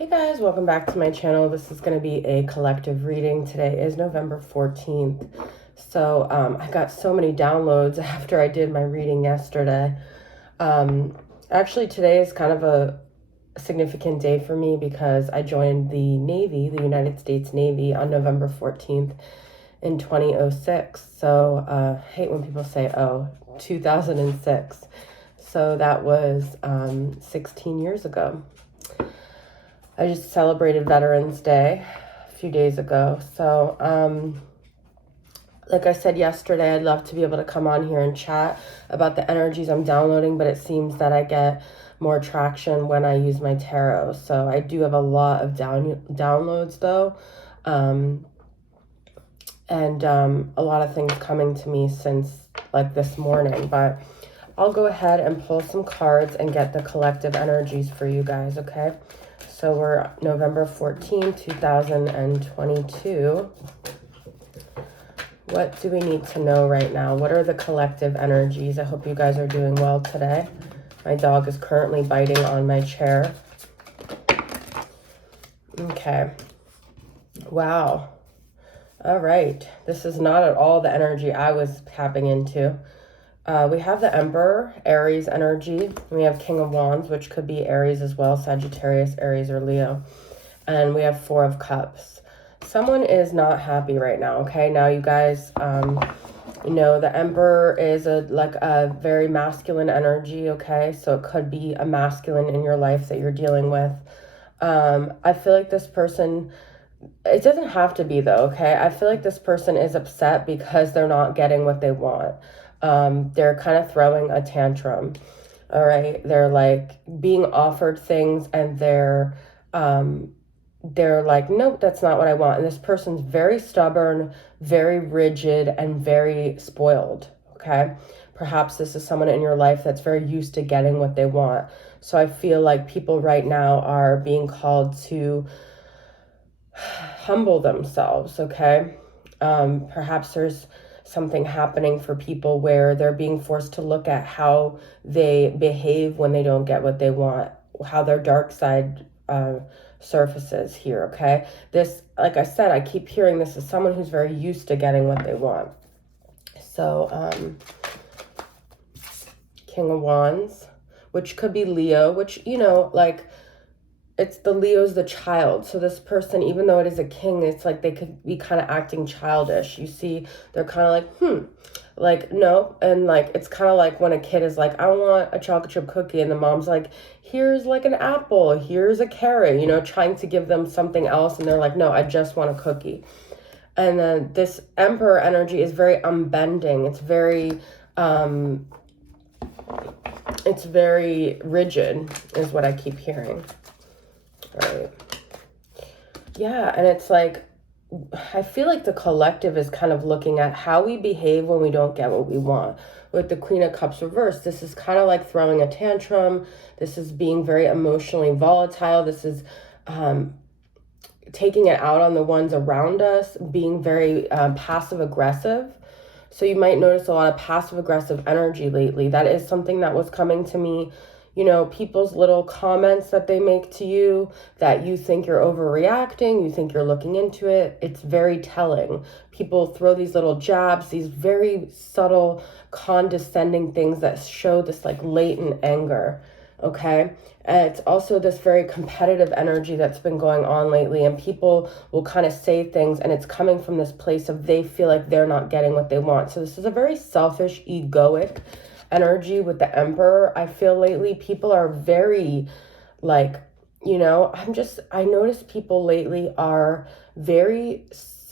Hey guys, welcome back to my channel. This is going to be a collective reading. Today is November 14th. So I got so many downloads after I did my reading yesterday. Actually, today is kind of a significant day for me because I joined the Navy, the United States Navy, on November 14th in 2006. So I hate when people say, 2006. So that was 16 years ago. I just celebrated Veterans Day a few days ago. So, like I said yesterday, I'd love to be able to come on here and chat about the energies I'm downloading, but it seems that I get more traction when I use my tarot. So I do have a lot of downloads though. And a lot of things coming to me since like this morning, but I'll go ahead and pull some cards and get the collective energies for you guys, okay? So we're November 14, 2022. What do we need to know right now? What are the collective energies? I hope you guys are doing well today. My dog is currently biting on my chair. Okay. Wow. All right. This is not at all the energy I was tapping into. We have the Emperor, Aries energy. We have King of Wands, which could be Aries as well, Sagittarius, Aries, or Leo. And we have Four of Cups. Someone is not happy right now, okay? Now, you guys, you know, the Emperor is like a very masculine energy, okay? So it could be a masculine in your life that you're dealing with. I feel like this person... It doesn't have to be, though, okay? I feel like this person is upset because they're not getting what they want. They're kind of throwing a tantrum, all right? They're like being offered things and they're like, nope, that's not what I want. And this person's very stubborn, very rigid, and very spoiled, okay? Perhaps this is someone in your life that's very used to getting what they want. So I feel like people right now are being called to humble themselves, okay? Perhaps there's something happening for people where they're being forced to look at how they behave when they don't get what they want, how their dark side surfaces here, okay? This, like I said, I keep hearing this is someone who's very used to getting what they want. So, King of Wands, which could be Leo, which, you know, like, it's the Leo's the child. So this person, even though it is a king, it's like they could be kind of acting childish. You see, they're kind of like, like, no. And like, it's kind of like when a kid is like, I want a chocolate chip cookie. And the mom's like, here's like an apple, here's a carrot, you know, trying to give them something else. And they're like, no, I just want a cookie. And then this Emperor energy is very unbending. It's very rigid is what I keep hearing. Right. Yeah, and it's like, I feel like the collective is kind of looking at how we behave when we don't get what we want. With the Queen of Cups reversed, this is kind of like throwing a tantrum. This is being very emotionally volatile. This is taking it out on the ones around us, being very passive aggressive. So you might notice a lot of passive aggressive energy lately. That is something that was coming to me. You know, people's little comments that they make to you that you think you're overreacting, you think you're looking into it. It's very telling. People throw these little jabs, these very subtle, condescending things that show this like latent anger, okay? And it's also this very competitive energy that's been going on lately, and people will kind of say things and it's coming from this place of they feel like they're not getting what they want. So this is a very selfish, egoic energy with the Emperor. I feel lately people are very like, you know, I notice people lately are very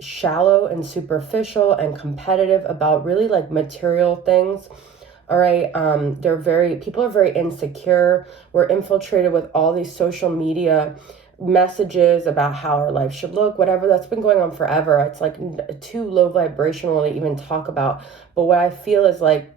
shallow and superficial and competitive about really like material things. All right, people are very insecure. We're infiltrated with all these social media messages about how our life should look, whatever. That's been going on forever. It's like too low vibrational to even talk about. But what I feel is like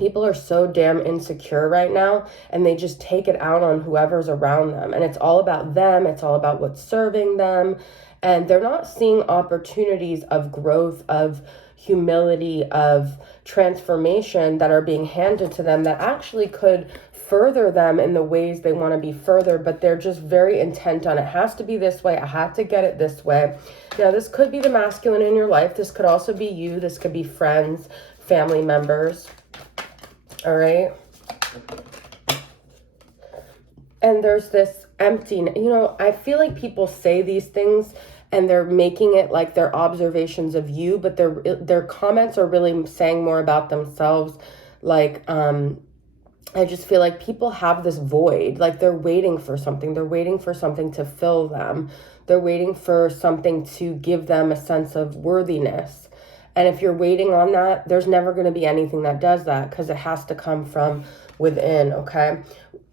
people are so damn insecure right now, and they just take it out on whoever's around them. And it's all about them. It's all about what's serving them. And they're not seeing opportunities of growth, of humility, of transformation that are being handed to them that actually could further them in the ways they want to be furthered, but they're just very intent on it has to be this way. I have to get it this way. Now, this could be the masculine in your life. This could also be you. This could be friends, family members. All right. And there's this emptiness. You know, I feel like people say these things and they're making it like their observations of you, but their comments are really saying more about themselves. Like, I just feel like people have this void, like they're waiting for something. They're waiting for something to fill them. They're waiting for something to give them a sense of worthiness. And if you're waiting on that, there's never going to be anything that does that, because it has to come from within, okay?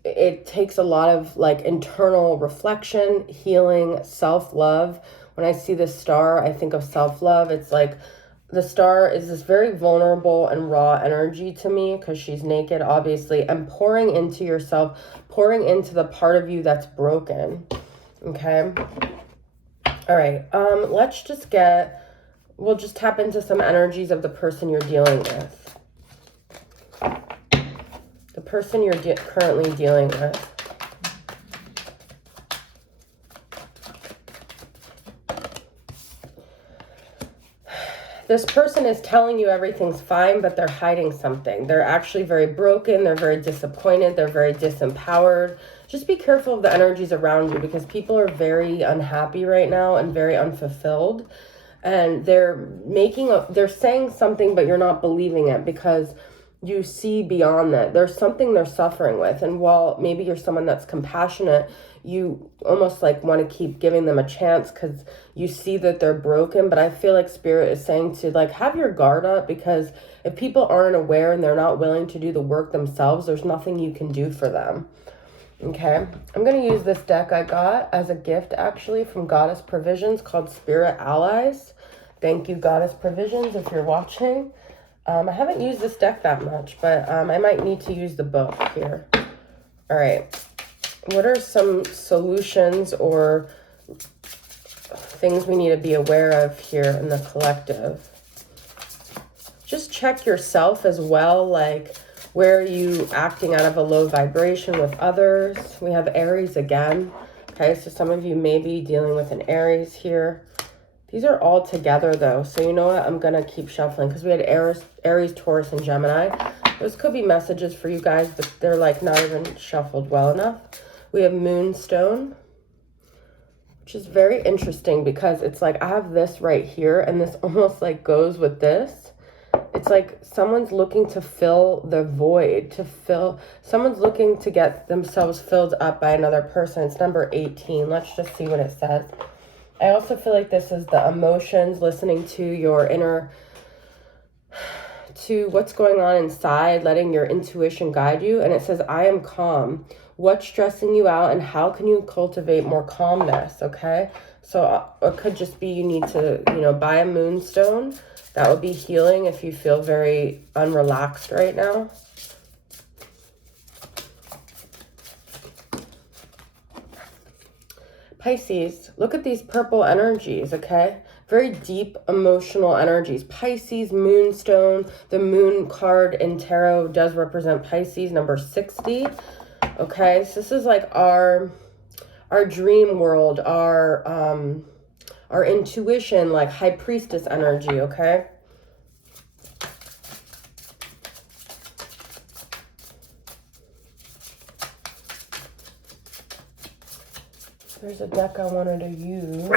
It takes a lot of like internal reflection, healing, self-love. When I see this star, I think of self-love. It's like the star is this very vulnerable and raw energy to me, because she's naked, obviously, and pouring into yourself, pouring into the part of you that's broken. Okay. All right. Let's just we'll just tap into some energies of the person you're dealing with. The person you're currently dealing with. This person is telling you everything's fine, but they're hiding something. They're actually very broken. They're very disappointed. They're very disempowered. Just be careful of the energies around you, because people are very unhappy right now and very unfulfilled. And they're saying something, but you're not believing it, because you see beyond that. There's something they're suffering with. And while maybe you're someone that's compassionate, you almost like want to keep giving them a chance because you see that they're broken. But I feel like Spirit is saying to like have your guard up, because if people aren't aware and they're not willing to do the work themselves, there's nothing you can do for them. Okay, I'm going to use this deck I got as a gift actually from Goddess Provisions called Spirit Allies. Thank you, Goddess Provisions, if you're watching. I haven't used this deck that much, but I might need to use the book here. All right. What are some solutions or things we need to be aware of here in the collective? Just check yourself as well. Like, where are you acting out of a low vibration with others? We have Aries again. Okay, so some of you may be dealing with an Aries here. These are all together though, so you know what? I'm going to keep shuffling because we had Aries, Taurus, and Gemini. Those could be messages for you guys, but they're like not even shuffled well enough. We have Moonstone, which is very interesting because it's like I have this right here and this almost like goes with this. It's like someone's looking to fill the void, someone's looking to get themselves filled up by another person. It's number 18. Let's just see what it says. I also feel like this is the emotions, listening to your inner, to what's going on inside, letting your intuition guide you. And it says, I am calm. What's stressing you out and how can you cultivate more calmness? Okay. So it could just be you need to, buy a moonstone. That would be healing if you feel very unrelaxed right now. Pisces, look at these purple energies, okay? Very deep emotional energies. Pisces, Moonstone, the Moon card in Tarot does represent Pisces, number 60. Okay, so this is like our dream world, our intuition, like High Priestess energy, okay? There's a deck I wanted to use.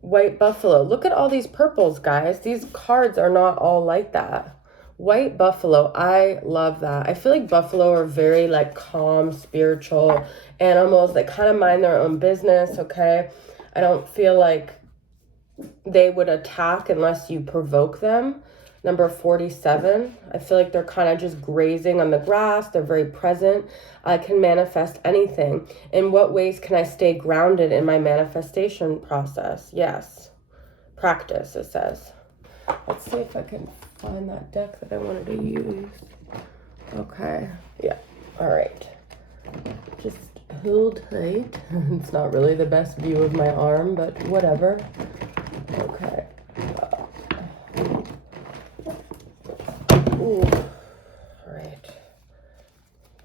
White Buffalo. Look at all these purples, guys. These cards are not all like that. White Buffalo. I love that. I feel like buffalo are very like calm, spiritual animals that kind of mind their own business, okay? I don't feel like they would attack unless you provoke them. Number 47. I feel like they're kind of just grazing on the grass. They're very present. I can manifest anything. In what ways can I stay grounded in my manifestation process? Yes. Practice, it says. Let's see if I can find that deck that I wanted to use. Okay. Yeah. All right. Just Hold tight. It's not really the best view of my arm, but whatever. Okay. Ooh. All right.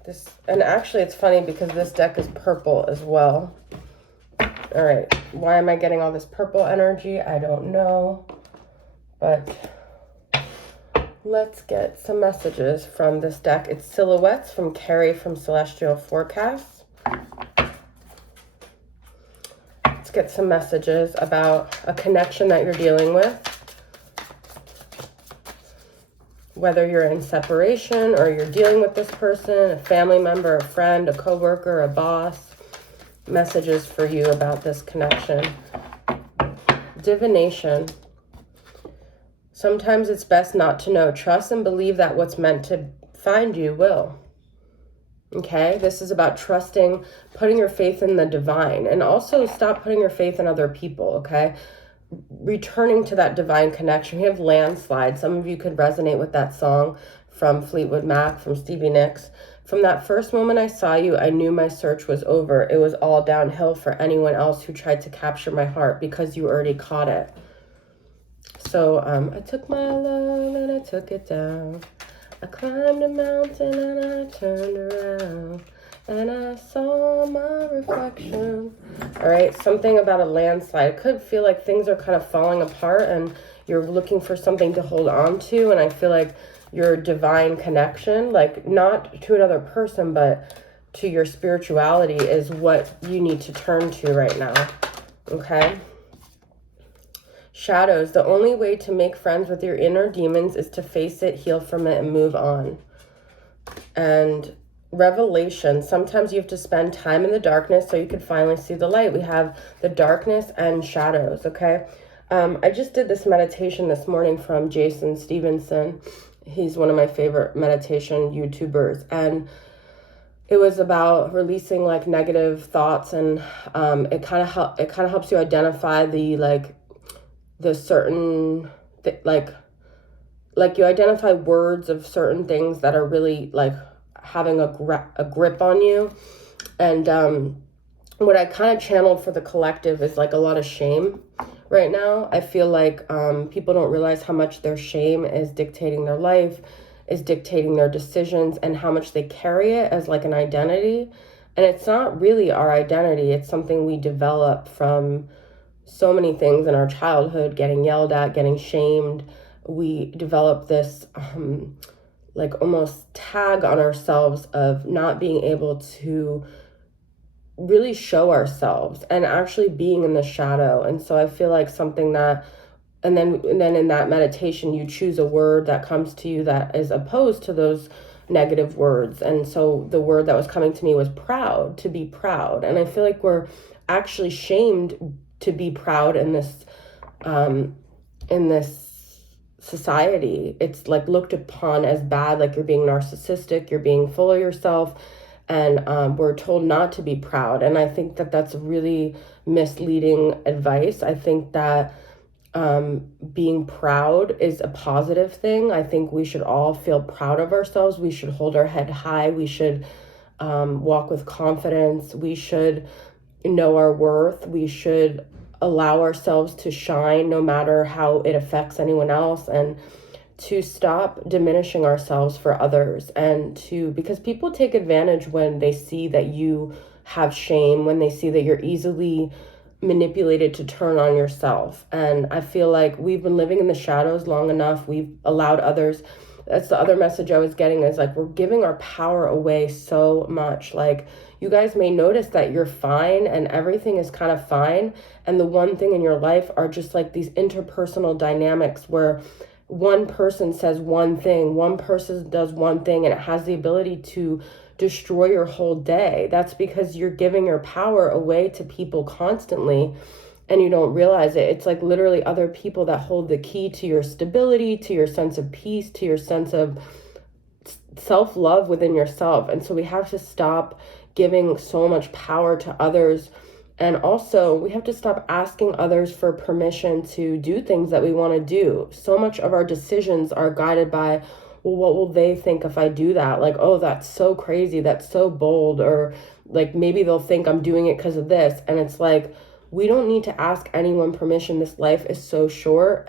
This, and actually it's funny because this deck is purple as well. All right. Why am I getting all this purple energy? I don't know. But let's get some messages from this deck. It's Silhouettes from Carrie from Celestial Forecasts. Let's get some messages about a connection that you're dealing with. Whether you're in separation or you're dealing with this person, a family member, a friend, a coworker, a boss. Messages for you about this connection. Divination. Sometimes it's best not to know. Trust and believe that what's meant to find you will. Okay? This is about trusting, putting your faith in the divine. And also stop putting your faith in other people, okay? Returning to that divine connection. We have Landslide. Some of you could resonate with that song from Fleetwood Mac, from Stevie Nicks. From that first moment I saw you, I knew my search was over. It was all downhill for anyone else who tried to capture my heart because you already caught it. So I took my love and I took it down. I climbed a mountain and I turned around and I saw my reflection. All right, something about a landslide. It could feel like things are kind of falling apart and you're looking for something to hold on to. And I feel like your divine connection, like not to another person, but to your spirituality is what you need to turn to right now. Okay? Shadows. The only way to make friends with your inner demons is to face it, heal from it, and move on. And revelation. Sometimes you have to spend time in the darkness so you can finally see the light. We have the darkness and shadows, okay? I just did this meditation this morning from Jason Stevenson. He's one of my favorite meditation YouTubers. And it was about releasing like negative thoughts, and it kind of helps you identify the certain like you identify words of certain things that are really like having a grip on you. And what I kind of channeled for the collective is like a lot of shame right now. I feel like people don't realize how much their shame is dictating their life, is dictating their decisions, and how much they carry it as like an identity. And it's not really our identity. It's something we develop from so many things in our childhood, getting yelled at, getting shamed. We develop this like almost tag on ourselves of not being able to really show ourselves and actually being in the shadow. And so I feel like something that, and then in that meditation, you choose a word that comes to you that is opposed to those negative words. And so the word that was coming to me was proud, to be proud. And I feel like we're actually shamed to be proud in this society. It's like looked upon as bad, like you're being narcissistic, you're being full of yourself. And we're told not to be proud. And I think that that's really misleading advice. I think that being proud is a positive thing. I think we should all feel proud of ourselves. We should hold our head high. We should walk with confidence. We should know our worth. We should allow ourselves to shine no matter how it affects anyone else, and to stop diminishing ourselves for others, and because people take advantage when they see that you have shame, when they see that you're easily manipulated to turn on yourself. And I feel like we've been living in the shadows long enough. We've allowed others. That's the other message I was getting, is like we're giving our power away so much. Like you guys may notice that you're fine and everything is kind of fine, and the one thing in your life are just like these interpersonal dynamics where one person says one thing, one person does one thing, and it has the ability to destroy your whole day. That's because you're giving your power away to people constantly and you don't realize it. It's like literally other people that hold the key to your stability, to your sense of peace, to your sense of self-love within yourself. And so we have to stop giving so much power to others. And also, we have to stop asking others for permission to do things that we want to do. So much of our decisions are guided by well, what will they think if I do that? Like, oh, that's so crazy, that's so bold, or like maybe they'll think I'm doing it because of this. And it's like, we don't need to ask anyone permission. This life is so short.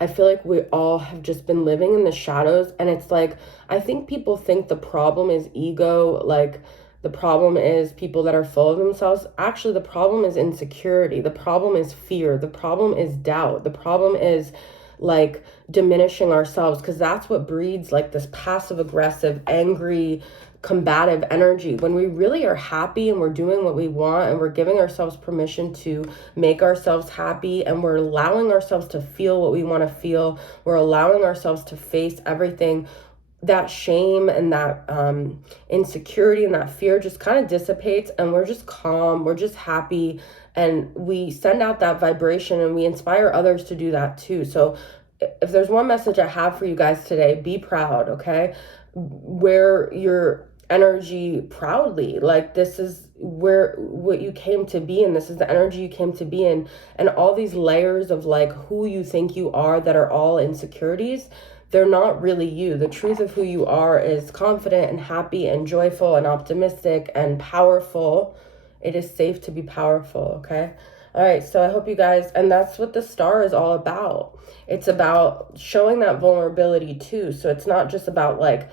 I feel like we all have just been living in the shadows. And it's like, I think people think the problem is ego, like the problem is people that are full of themselves. Actually, the problem is insecurity. The problem is fear. The problem is doubt. The problem is like diminishing ourselves, because that's what breeds like this passive aggressive, angry, combative energy. When we really are happy and we're doing what we want and we're giving ourselves permission to make ourselves happy and we're allowing ourselves to feel what we want to feel, we're allowing ourselves to face everything, that shame and that insecurity and that fear just kind of dissipates, and we're just calm, we're just happy, and we send out that vibration and we inspire others to do that too. So if there's one message I have for you guys today, be proud, okay? Wear your energy proudly. Like, this is where what you came to be, and this is the energy you came to be in. And all these layers of like who you think you are that are all insecurities, they're not really you. The truth of who you are is confident and happy and joyful and optimistic and powerful. It is safe to be powerful, okay? All right, so I hope you guys, and that's what the star is all about. It's about showing that vulnerability too. So it's not just about like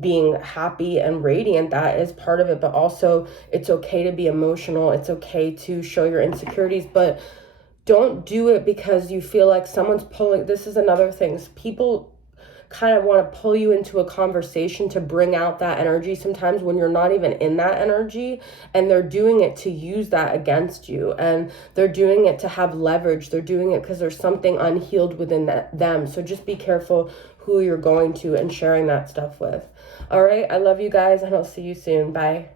being happy and radiant, that is part of it, but also it's okay to be emotional. It's okay to show your insecurities, but don't do it because you feel like someone's pulling. This is another thing. People kind of want to pull you into a conversation to bring out that energy sometimes when you're not even in that energy, and they're doing it to use that against you, and they're doing it to have leverage. They're doing it because there's something unhealed within them. So just be careful who you're going to and sharing that stuff with. All right, I love you guys, and I'll see you soon. Bye.